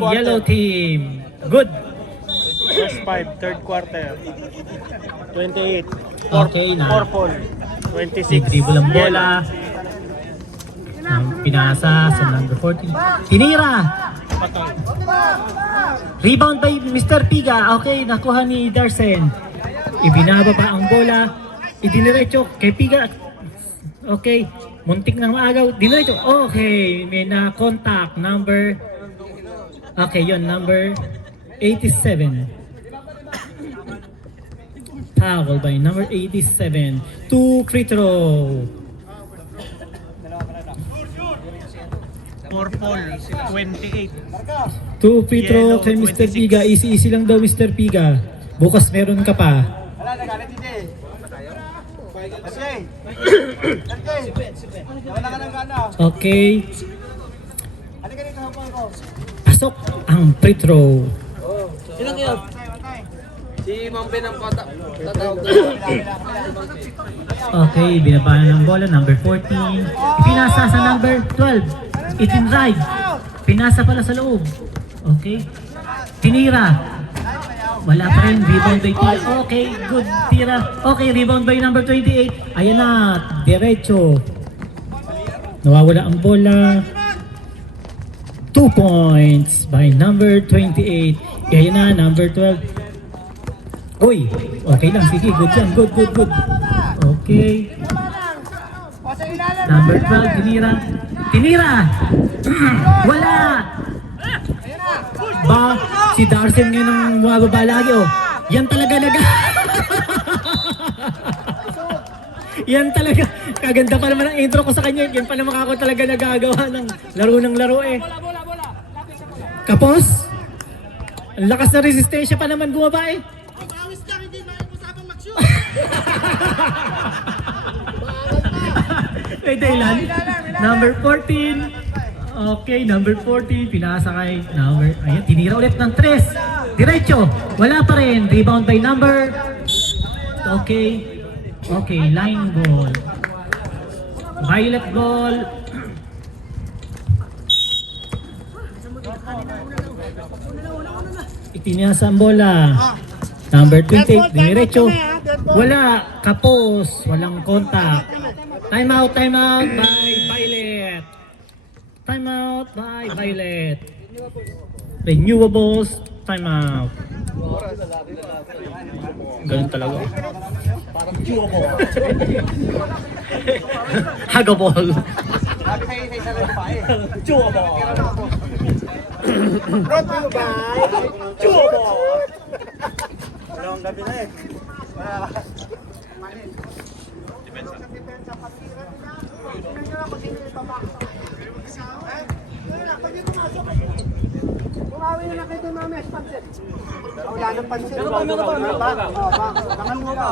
yellow team. Good. First 5, third quarter. 28. Okay na. Purple. 26. Dribble ang bola. Pinasa sa number 14. Tinira. Rebound by Mr. Piga. Okay, nakuha ni Darsen. Ibinaba pa ang bola. Idiniretso kay Piga. Okay, muntik na maagaw. Diniretso. Okay, may na-contact. Number... Okay, yun. Number 87. Foul by number 87. 2 free throw. Purple. 28. 2 free throw Yellow, kay Mr. 26. Piga. Easy lang daw Mr. Piga. Bukas meron ka pa. Wala, nagalit hindi eh. Kasi, wala ka ng gana. Okay. Halika dito sa ko. Pasok ang free throw. Ilang yun? Si Mang Ben ang tatawag. Okay, binabaan ng bola. Number 14. Pinasa sa number 12. Itinride. Pinasa pala sa loob. Okay. Tinira. Wala pa rin. Rebound by Tira. Okay, good tira. Okay, rebound by number 28. Ayan na. Diretso. Nawawala ang bola. 2 points by number 28. Ayan na, number 12. Uy, okay lang. Sige, good yan. Good. Okay. Number 12, tinira. Tinira! Wala! Ba, si Darsen ngayon ang mababa lagi, oh. Yan talaga Yan talaga. Kaganda pa naman ang intro ko sa kanya. Yan pa naman ako talaga nagagawa ng laro eh. Kapos? Ang lakas na resistensya pa naman bumaba eh. Pawis lang, hindi maipusapang mag-shoot. May dahilan. Number 14. Okay, number 14. Pinasa kay number... Ayan, tinira ulit ng 3. Diretso. Wala pa rin. Rebound by number... Okay. Okay, line ball. Violet ball. Itinasa ang bola. Number 28. Diretso. Wala. Kapos. Walang contact. Time out by Violet. Time out by Violet. Renewables, time out. Ganun talaga. Hagaball. Dalawang gabi na eh. Bumawi na lang kayo doon mamaya sa pansit. Wala nang pansit. Tangan mo ba?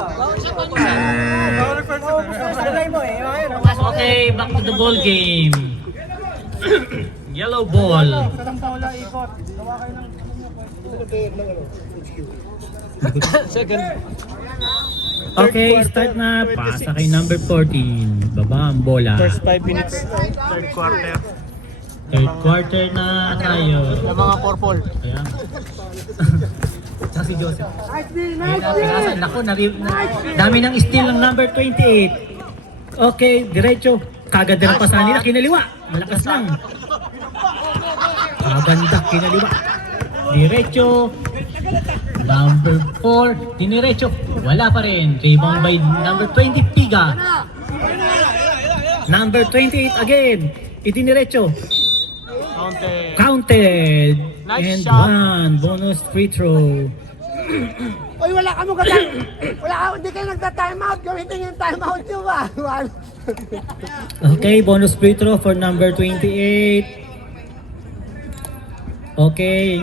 Okay, back to the ball game. Yellow ball. Sarang pawala ikot. Gawa kayo ng... Second. Okay, start na. Pasa kay number 14. Baba ang bola. First 5 minutes. Third quarter. Third quarter na tayo. Yung mga purple. Ayan. Saan si Joseph? Nice deal, Ayan, nice deal! naku, dami ng steal ng number 28. Okay, diretso. Kagad ng pasahan nila, kinaliwa. Malakas lang. Maganda, kinaliwa. Diretso. Number 4, diniretso. Wala pa rin. Rebound by number 20, Piga. Number 28 again. Itiniretso. Counted. Counted. Nice And shot. 1. Bonus free throw. Uy, wala ka mo gatang! Wala ka, hindi kayo nagta-time out. Gamitin yung time out nyo ba? Okay, bonus free throw for number 28. Okay.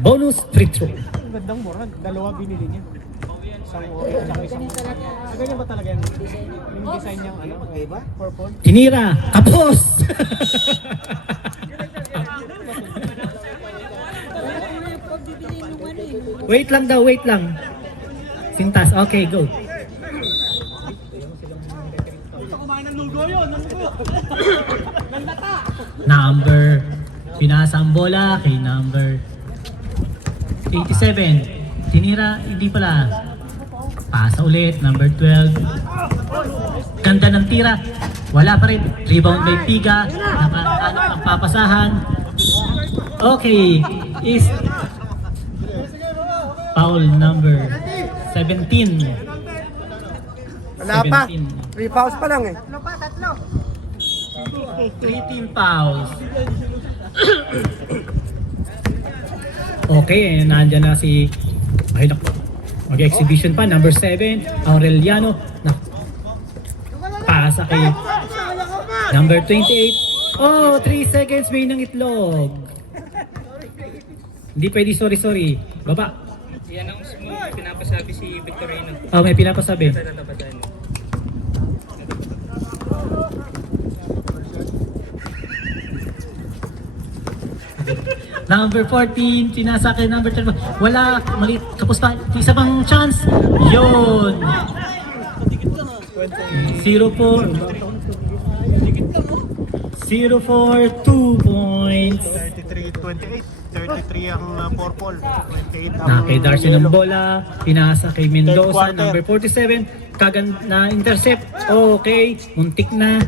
Bonus free throw. Ang gandang moran. Dalawa binili niya. Isang orange, saka isang... Ganyan ba talaga yan? Yung design niyang ano? Purple? Tinira. Kapos! Wait lang daw, wait lang. Sintas, okay, go. Number Pinasa ang bola kay number 87. Tinira, hindi pala. Pasa ulit, number 12. Ganda ng tira. Wala pa rin. Rebound by Piga. Nakahanap ng papasahan. Okay. Is foul number 17. Wala pa. 17. 3 fouls pa lang eh. 3 team fouls. Okay, nandyan na si... Ay, naku. Mag-exhibition pa. Number 7, Aureliano. Pasa kay number 28. Oh, 3 seconds may nang itlog. Hindi pwede, sorry. Baba. I-announce mo, pinapasabi si Victorino. Oh, may pinapasabi. Tatapasan mo. Number 14, pinasa kay number 12. Wala, mali, kapos pa. Isa pang chance. Yun. 0-4. 0-4, 2 points. 33-28. 33 ang purple. 28 ang... Na kay Darcy ng bola. Pinasa kay Mendoza, Third quarter. number 47. Na intercept. Okay, muntik na.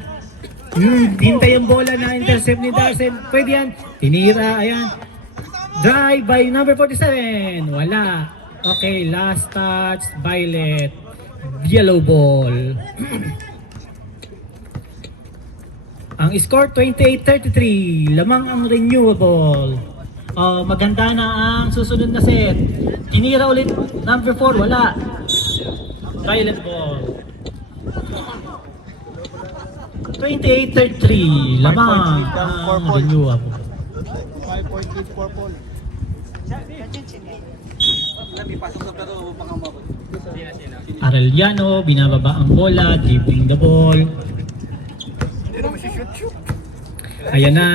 Hintay ang bola na intercept ni Darcy. Pwede yan. Tinira, ayan. Drive by number 47. Wala. Okay, last touch, Violet. Yellow ball. Ang score 28-33. Lamang ang renewable. Maganda na ang susunod na set. Tinira ulit number 4. Wala. Violet ball. 28-33. Lamang ang renewable. 5-point lead purple. Arellano, binababa ang bola, dribbling the ball. Ayan na.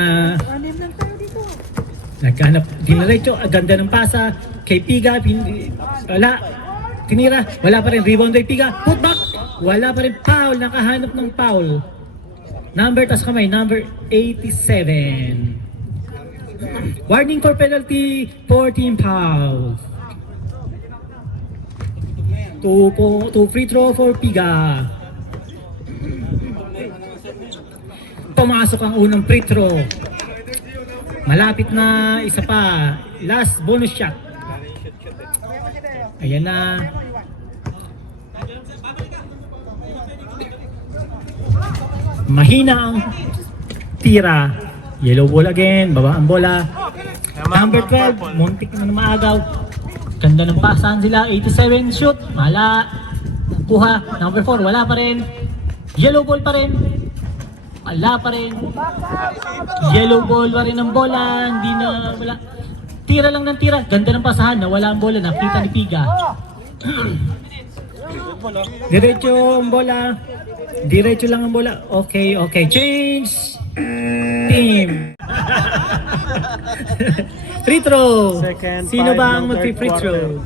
Naghanap, dinaretso, ganda ng pasa. Kay Piga, wala. Tinira, wala pa rin. Rebound kay Piga, put back. Wala pa rin, foul, nakahanap ng foul. Number, tas kamay, number 87. Warning for penalty, 14 fouls. Two free throw for Piga. Pumasok ang unang free throw. Malapit na isa pa. Last bonus shot. Ayan na. Mahina ang tira. Yellow ball again. Baba ang bola. Number 12. Muntik na maagaw. Ganda ng pasahan sila. 87 shoot. Mala. Kuha. Number 4. Wala pa rin. Yellow ball pa rin. Wala pa rin. Yellow ball pa rin ang bola. Hindi na wala. Tira lang ng tira. Ganda ng pasahan. Nawala ang bola. Nakita ni Piga. Diretso ang bola. Diretso lang ang bola. Okay. Change. Team. Free throw. Second Sino five ba ng ang third mag-free throw?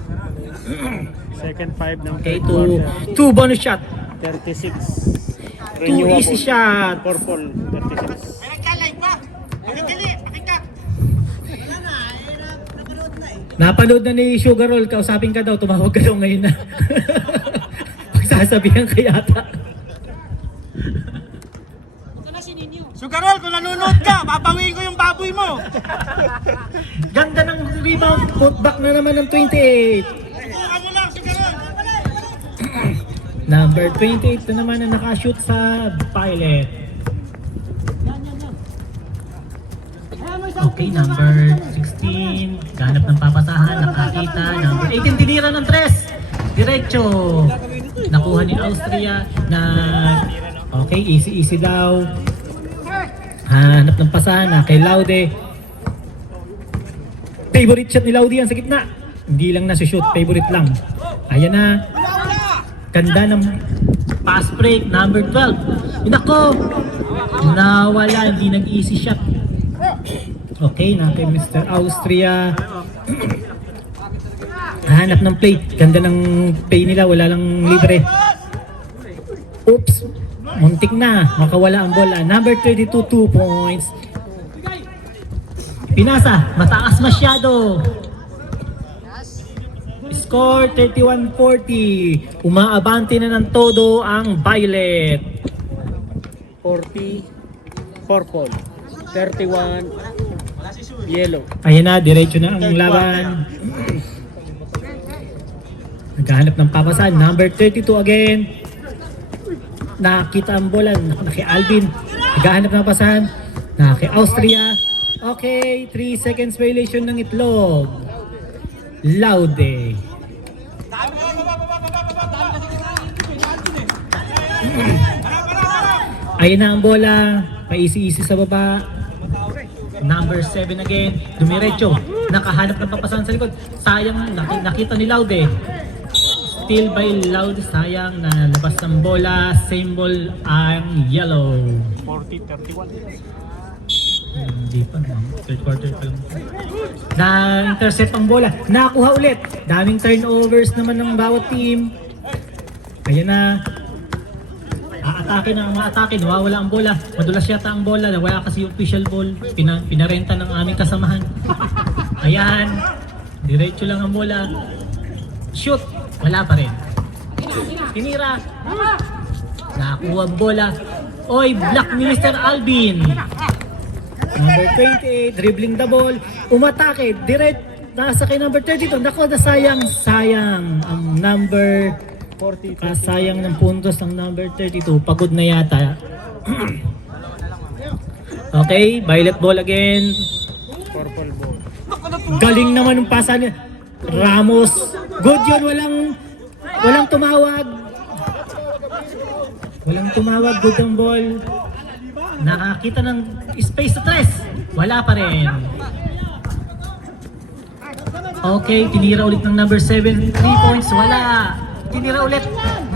Second 5 ng Okay, third quarter. two bonus shot. 36. 2 easy shot. Purple, 36. Napanood na ni Sugar Roll, kausapin ka daw, tumawag ka daw ngayon na. Pagsasabihan ka yata. Sugarol, kung nanonood ka, babawiin ko yung baboy mo. Ganda ng rebound, putback na naman ng 28. Subukan mo lang, Sugarol. Number 28 na naman ang nakashoot sa Violet. Okay, number 16, ganap ng papasahan, nakakita. Number 18, tinira ng 3. Diretso. Nakuha ni Austria na okay, easy daw. Hanap ng pasahan na kay Laude. Favorite shot ni Laude yan sa gitna. Hindi lang nasushoot, favorite lang. Ayan na. Ganda ng pass break, number 12. Inako! Nawala, hindi nag-easy shot. Okay, na kay Mr. Austria. Hanap ng play. Ganda ng play nila, wala lang libre. Oops! Muntik na, makawala ang bola. Number 32, 2 points. Pinasa, mataas masyado. Score 31-40. Umaabante na ng todo ang Violet. 40 purple, 31 yellow. Ayan na, diretso na ang laban. Naghahanap ng papasan. Number 32 again. Nakita ang bola. Naki Alvin. Naghahanap ng papasan. Naki Austria. Okay, 3 seconds violation ng itlog. Laude. Ayan na ang bola. Paisi-isi sa baba. Number 7 again. Dumiretso. Nakahanap ng papasan sa likod. Sayang, nakita ni Laude. Still by Laude. Sayang na labas ng bola. Same ball ang yellow. 40-31. Hindi pa. Third quarter pa lang. Na-intercept ang bola. Nakuha ulit. Daming turnovers naman ng bawat team. Ayan na. Aatake na ang maatake. Nawawala ang bola. Madulas yata ang bola. Nawala kasi yung official ball. Pinarenta ng aming kasamahan. Ayan. Diretso lang ang bola. Shoot. Wala pa rin. Tinira. Nakuha ang bola. Oy, block ni Mr. Alvin. Number 28, dribbling the ball. Umatake. Direct. Nasa kay number 32. Nako, nasayang. Sayang. Ang number 40, kasayang ng puntos ng number 32. Pagod na yata. Okay, violet ball again. purple ball. Galing naman ng pasa niya. Ramos. Good yun. Walang tumawag. Walang tumawag. Good ang ball. Nakakita ng space sa tres. Wala pa rin. Okay, tinira ulit ng number 7. 3 points. Wala. Tinira ulit.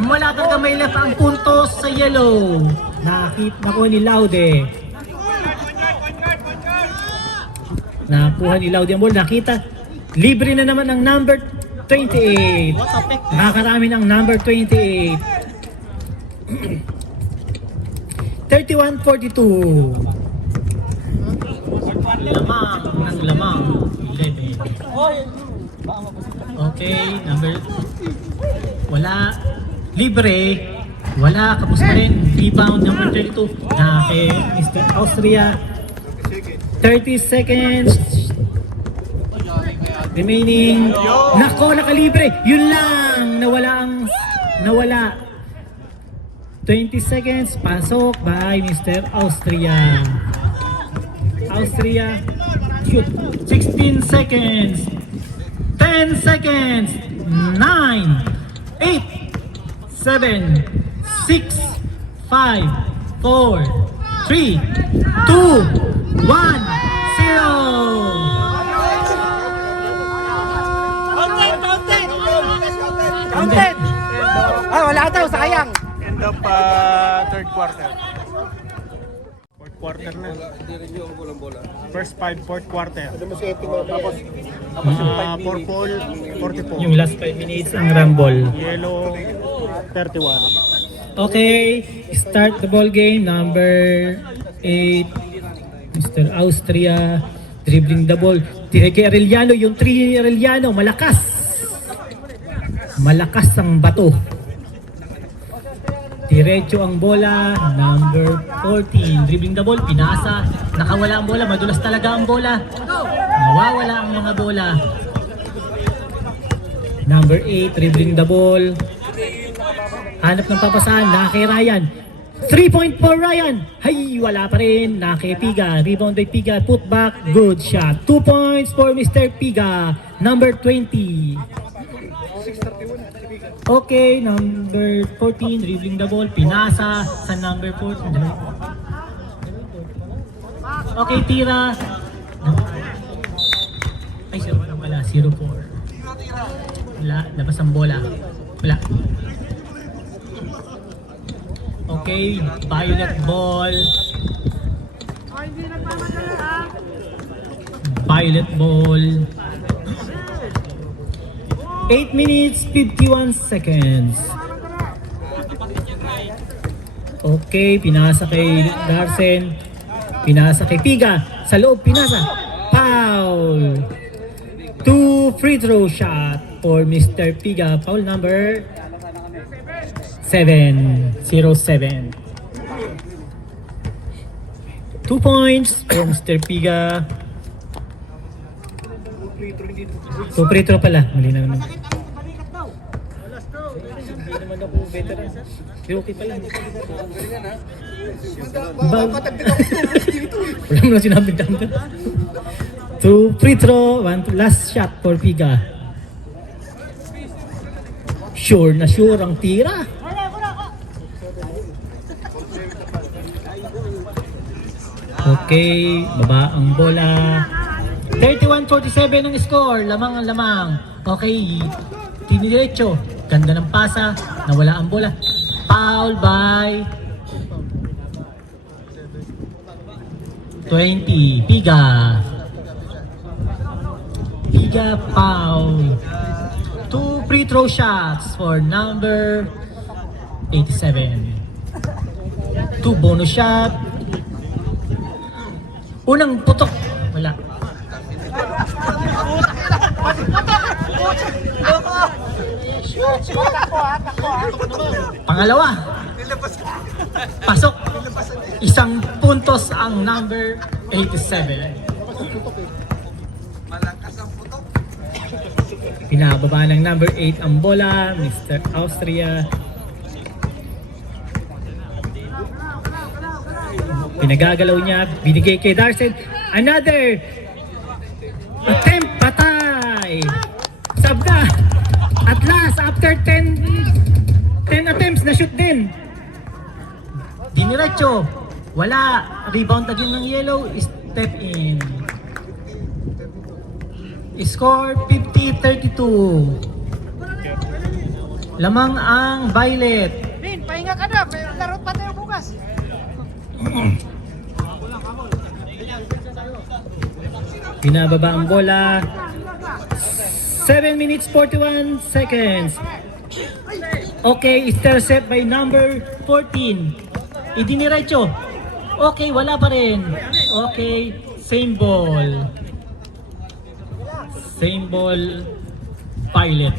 Wala talaga may left ang puntos sa yellow. Nakita ko ni Laude. Nakuha ni Laude ang ball. Nakita. Libre na naman ang number 28. Nakakarami ng number 28. 31-42. Lamang ng lamang. 11. Okay, number... Wala. Libre. Wala. Kapos pa rin. Rebound number 32. Na kay Mr. Austria. 30 seconds. Remaining. Nako, nakalibre. Yun lang. Nawala. 20 seconds. Pasok by Mr. Austria. Austria. Shoot. 16 seconds. 10 seconds. 9. 8, 7, 6, 5, 4, 3, 2, 1, 0. Counted! Ah, wala daw, sayang. End of third quarter. Fourth quarter na. First 5, fourth quarter. Tapos purple, 44. Yung last 5 minutes ang rumble. Yellow, 31. Okay, start the ball game. Number 8, Mr. Austria, dribbling the ball. Tira kay Arellano, yung 3 Arellano, malakas. Malakas ang bato. Diretso ang bola, number 14, dribbling the ball, pinasa, nakawala ang bola, madulas talaga ang bola. Nawawala ang mga bola. Number 8, dribbling the ball. Hanap ng papasahan, kay Ryan. 3-point for Ryan. Hay, wala pa rin. Kay Piga. Rebound by Piga. Put back. Good shot. 2 points for Mr. Piga. Number 20. Okay, number 14. Dribbling the ball. Pinasa sa number 14. Okay, tira. Ay, wala. 0-4. Wala. Labas ang bola. Wala. Okay, violet ball. Violet ball. 8 minutes, 51 seconds. Okay, pinasa kay Darsen. Pinasa kay Piga. Sa loob, pinasa. free throw shot for Mr. Piga. Foul number 707. 2 points for Mr. Piga. 2 free throw pala. Mali na naman. Hindi naman ako veteran. Okay pala. Wala mo na sinabi dito. 2 free throw, 1 last shot for Piga. Sure na sure ang tira. Okay, baba ang bola. 31-47 ang score, lamang ang lamang. Okay, tinidiretso. Ganda ng pasa, nawala ang bola. Foul by 20, Piga. Piga foul. 2 free throw shots for number 87. 2 bonus shot. Unang putok, wala. Pangalawa, pasok. Isang puntos ang number 87. Pinababa ng number 8 ang bola, Mr. Austria. Pinagagalaw niya, binigay kay Darsen. Another attempt, patay. Sabda. At last, after 10 attempts, na-shoot din. Diniretso. Wala. Rebound again ng yellow. Step in. Score 50-32. Lamang ang violet. Bin, pahinga ka na. Laro pa tayo bukas. Binababa ang bola. 7 minutes 41 seconds. Okay, intercept by number 14. Idiniretso. Okay, wala pa rin. Okay, same ball. Same ball. Pilot.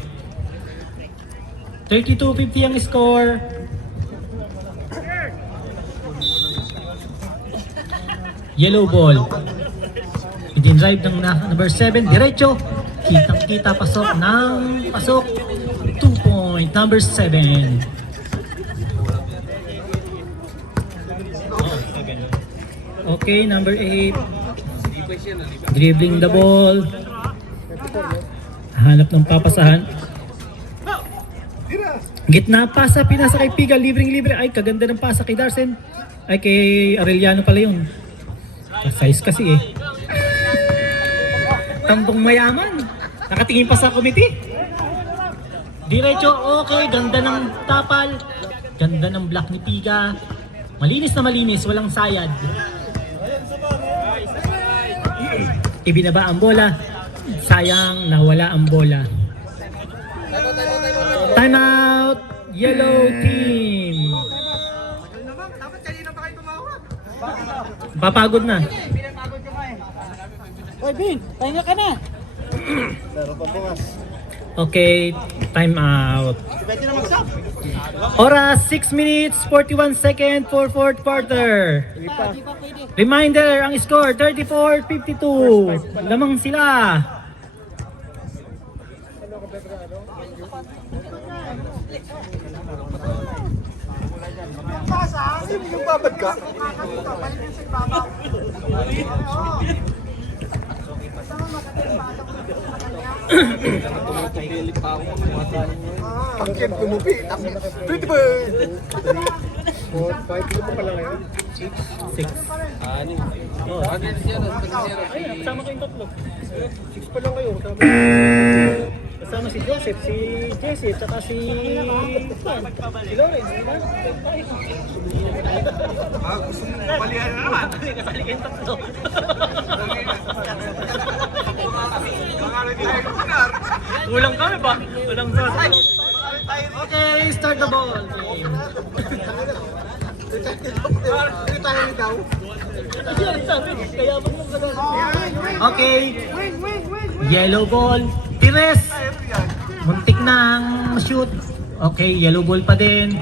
32-50 ang score. Yellow ball. Idinrive ng number 7. Diretso. Kitang-kita pasok ng pasok. 2 point. Number 7. Okay, number 8. Dribbling the ball. Hanap ng papasahan. Gitna pasa, pinasa kay Piga. Libreng-libre. Ay, kaganda ng pasa kay Darsen. Ay, kay Arellano pala yun. Size kasi eh. Tambong mayaman. Nakatingin pa sa committee. Diretso, okay. Ganda ng tapal. Ganda ng block ni Piga. Malinis na malinis. Walang sayad. Ibinaba ang bola. Sayang, nawala ang bola. Time out. Yellow team. Papagod na. Oy, Bin, pahinga ka na. Okay, time out. Oras 6 minutes 41 seconds for fourth quarter. Reminder, ang score 34-52. Lamang sila. Yung babad ka? Pangkip gumupi. 20 ba? 5 kilo pa pala ngayon. 6. Oh, ano siya? Kasama kayong tatlo. 6 pa lang kayo. Kasama si Joseph, si Jesse, at saka si Lawrence. Balihan na naman. Kasali kayong tatlo. Kulang kami ba? Kulang sa... Okay, start the ball. Okay. Yellow ball. Pires. Muntik nang shoot. Okay, yellow ball pa din.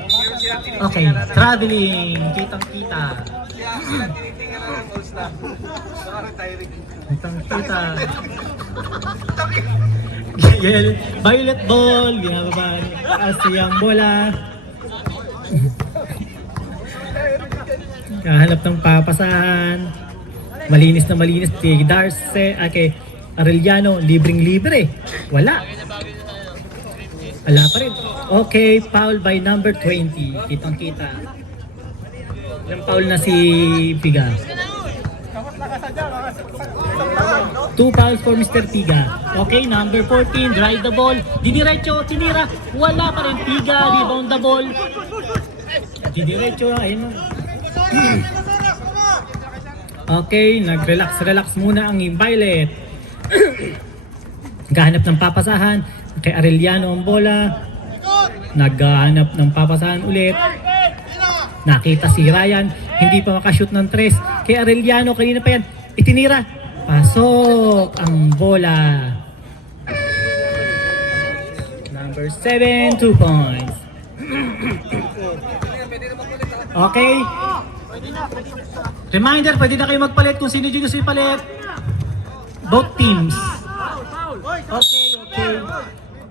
Okay, traveling. Kitang-kita. Kitang-kita. Violet ball. Ginababa ni Asiyang bola. Kahanap ng papasahan. Malinis na malinis. Kay Darce. Okay. Arellano. Libreng-libre. Wala. Wala pa rin. Okay. Foul by number 20. Kitang-kita. Yung foul na si Piga. 2 fouls for Mr. Piga. Okay, number 14, drive the ball. Didiretso, tinira. Wala pa rin. Piga, rebound the ball. Didiretso, ayun. Okay, nag-relax muna ang Violet. Naghahanap ng papasahan. Kay Arellano ang bola. Naghahanap ng papasahan ulit. Nakita si Ryan. Hindi pa makashoot ng 3. Kay Arellano, kanina pa yan. Itinira. Pasok ang bola. Number 7, 2 points. Okay. Reminder, pwede na kayo magpalit kung sino dito gusto ipalit. Both teams. Okay.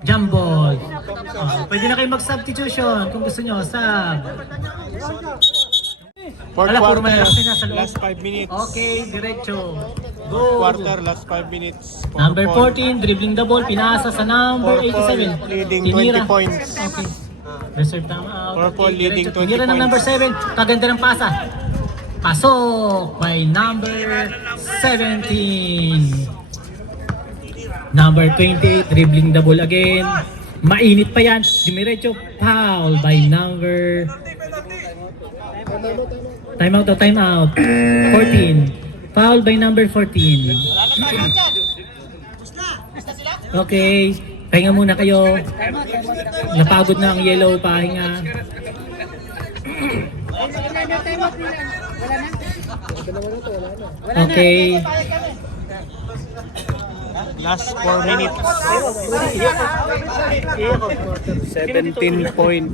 Jump ball. Pwede na kayo mag-substitution kung gusto nyo. Sub. Fourth Wala, puro quarter, malaki na sa loob. last 5 minutes. Okay, diretso. Go. Quarter, last 5 minutes. Number Four 14, dribbling the ball, pinasa sa number 87. leading Tinira. 20 points. Okay. Reserve time out. Purple leading diretso. 20 Tinira ng number points. 7. Kaganda ng pasa. Pasok by number 17. Number 28, dribbling the ball again. Mainit pa yan. Dimiretso, foul by number... Time out. 14. Foul by number 14. Okay. Pahinga muna kayo. Napagod na ang yellow. Pahinga. Okay. Last 4 minutes. 17 point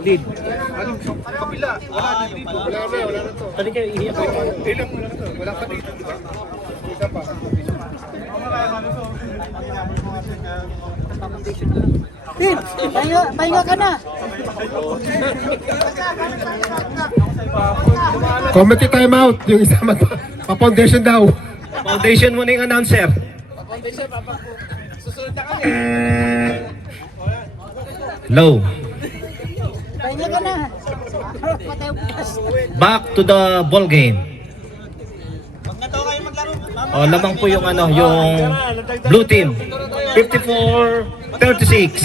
lead. Tali kayo, ihiyak kayo. Tin, pahinga ka na. Committee timeout. Yung isa pa-foundation daw. Foundation muna yung announcer. Low. Pahinga ka na. Patay ang bukas. Back to the ball game. Oh, lamang po yung yung blue team. 54-36.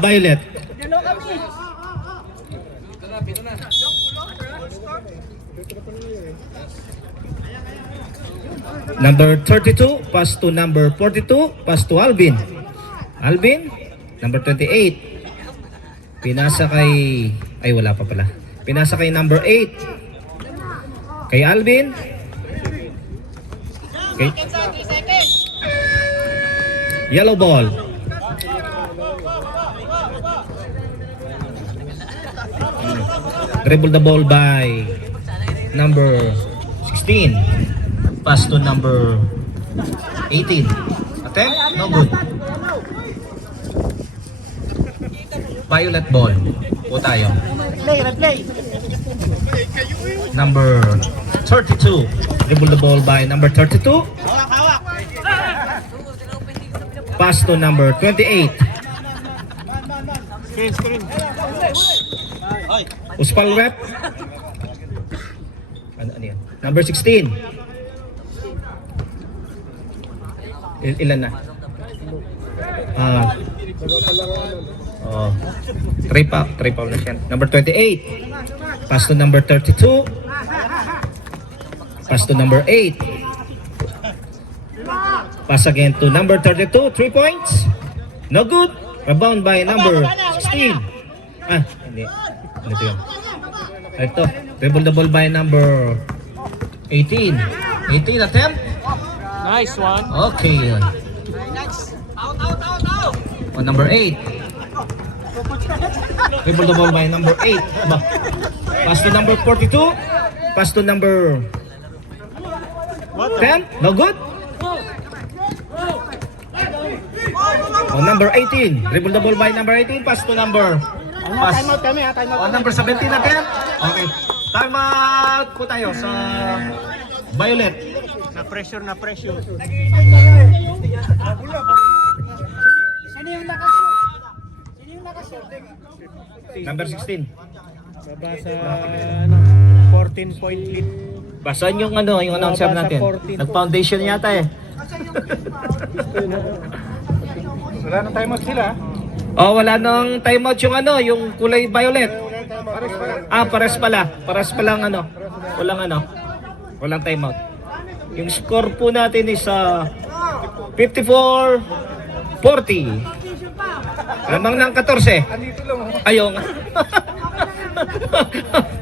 Violet. Number 32, pass to number 42, pass to Alvin. Alvin, number 28. Pinasa kay... Ay, wala pa pala. Pinasa kay number 8. Kay Alvin. Okay. Yellow ball. Dribble the ball by number 16. Pass to number 18. Attempt? No good. Violet ball. Po tayo. Replay. Number 32. Dribble the ball by number 32. Pass to number 28. Screen. Uspal rep. Ano yan? Number 16. Ilan na? Oh. 3 foul na siya. Number 28. Pass to number 32. Pass to number 8. Pass again to number 32. 3 points. No good. Rebound by number 16. Hindi. Ano ito yun? Ito. Dribble the ball by number 18. 18 attempt. Nice one. Okay. On number 8. Dribble the ball by number 8. Pass to number 42. Pass to number 10. No good. On number 18. Dribble the ball by number 18. Pass to number. Pass. Time out kami ha, time out. On number 17 attempt. Okay. Time out po tayo sa Violet. Na pressure, na pressure. Sino yung nakashoot? Sino yung nakashoot? Number 16. Baba sa ano, 14 point lead. Basahan yung ano, yung announcer Baba sa natin. 14. Nag-foundation yata eh. Wala nang timeout sila. Oh, wala nang timeout yung ano, yung kulay violet. Pares pala. Pares palang ano. Walang timeout. Yung score po natin is 54-40. Lamang ng 14. Ayaw nga.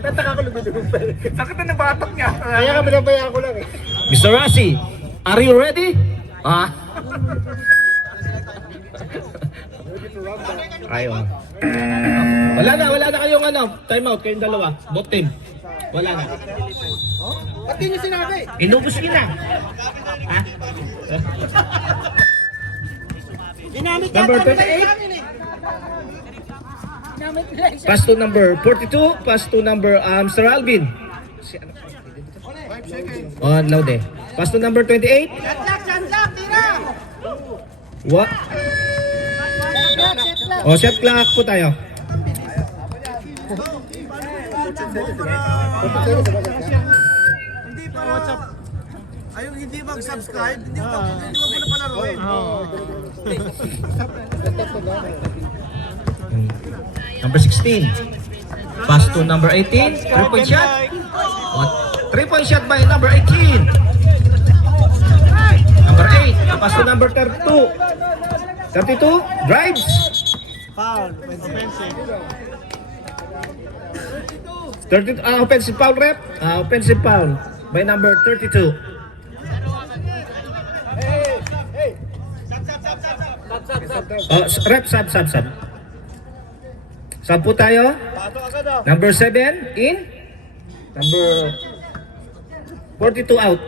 Tataka ko lumidugong pa. Sakit na nabatok niya. Kaya ka binabayaan ko lang eh. Mr. Rossi, are you ready? Ayaw nga. Wala na kayong ano, timeout kayong dalawa. Both team. Wala na. Ba't di niyo sinabi? Inubos niyo na. Ha? Ginamit Number yata 28. nila yung amin eh. Ginamit nila yung Pass to number 42. Pass to number Mr. Alvin. Oh, loud eh. Pass to number 28. Sandlock, tira! What? Oh, shot clock po tayo. Hindi pa WhatsApp. Ayong hindi mag-subscribe, hindi mo na palaroin. Number 16. Pass to number 18. 3-point shot. What? 3-point shot by number 18. Number 8. Pass to number 32. 32. Drives. Foul. Offensive. 32. Offensive foul rep. Offensive foul by number 32. Rep, sub. Sub po tayo. Number 7 in. Number 42 out.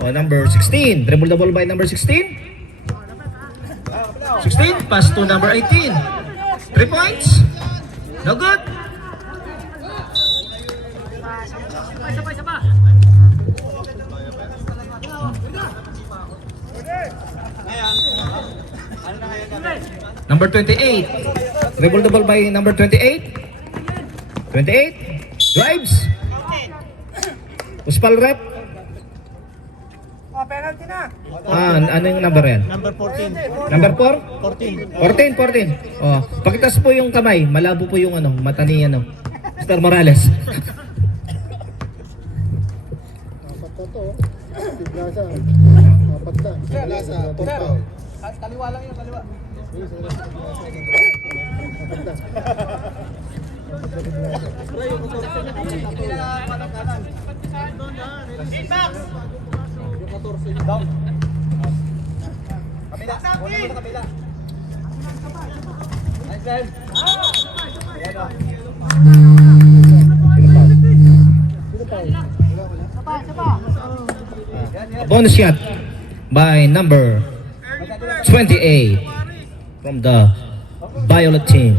Number 16. Dribble the ball by number 16. 16. Pass to number 18. 3 points. No good. Number 28. Dribble the ball by number 28. 28. Drives. Uspal rep. Oh, penalty na. Ano yung number yan? Number 14. Number 4? 14. 14. Oh, pakitas po yung kamay. Malabo po yung ano, mata ni ano, Mr. Morales. Kaliwa lang yun, kaliwa. Bonus shot by number 28 from the Violet team.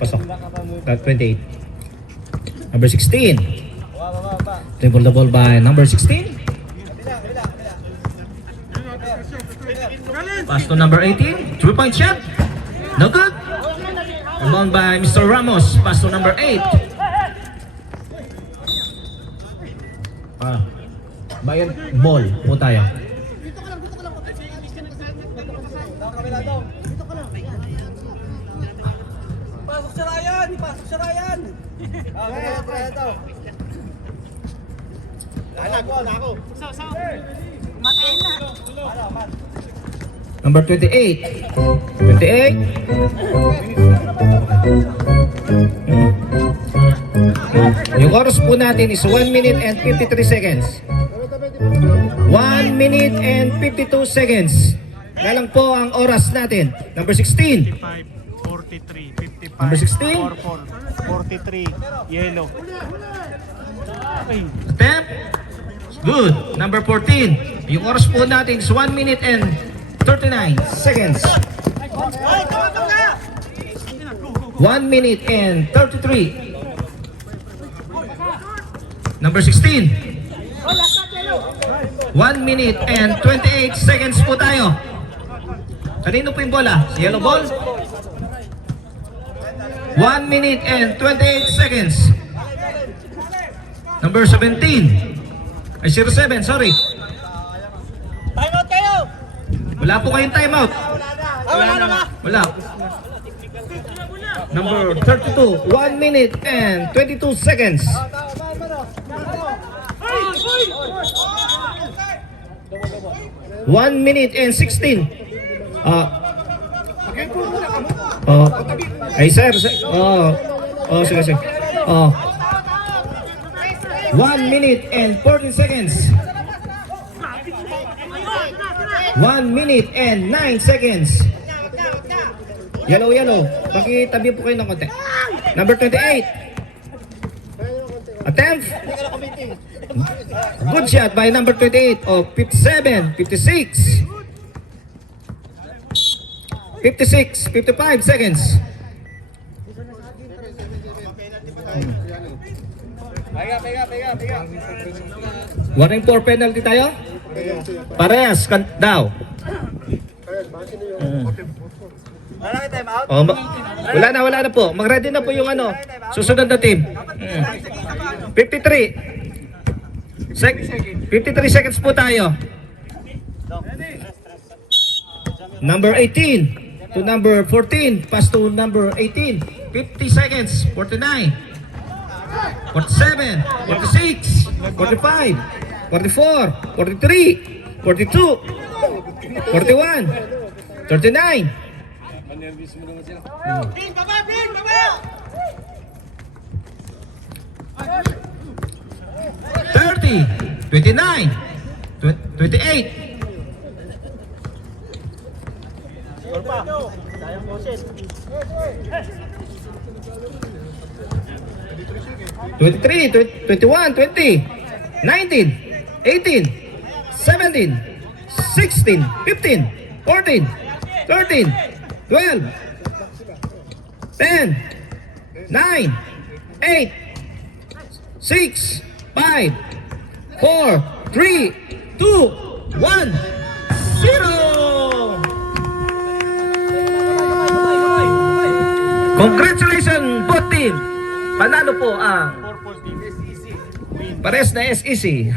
Pasok. 28. Number 16. Dribble the ball by number 16. Pass to number 18. 3-point shot. No good. Rebound by Mr. Ramos. Pass to number 8. Bayad ball po tayo. Pasok sa Ryan! Pasok sa Ryan! Matayin na. Number 28. 28. Yung oras po natin is 1 minute and 53 seconds. 1 minute and 52 seconds. Yan lang po ang oras natin. Number 16. 55, 43, 55, Number 16. 44, 43, yellow. Ay, Attempt. Good. Number 14. Yung oras po natin is 1 minute and 39 seconds. 1 minute and 33. Number 16. 1 minute and 28 seconds po tayo. Kanino po yung bola? Si yellow ball? 1 minute and 28 seconds. Number 17. Ay, 07, sorry. Time out kayo! Wala po kayong timeout. Wala na ba? Wala. Number 32, 1 minute and 22 seconds. 1 minute and 16. Ay, sir. Sige, sige. 1 minute and 14 seconds. 1 minute and 9 seconds. Yellow, yellow. Pakitabi po kayo ng konti. Number 28. Attempt. Good shot by number 28. 57, 56. 56, 55 seconds. Warning for penalty tayo? Parehas daw. Wala na po. Mag-ready na po yung susunod na team. 53. 53 seconds po tayo. Number 18 to number 14. Pass to number 18. 50 seconds. 49. 47. 46. 45. 44. 43. 42. 41. 39. 30, 29, 28. Twenty-three, 21, 20, 19, 18, 17, 16, 15, 14, 13, 12, 10, 9, 8, 6, 5, 4, 3, 2, 1, 0! Congratulations, both team! Panalo po ang purple team. pares na SEC.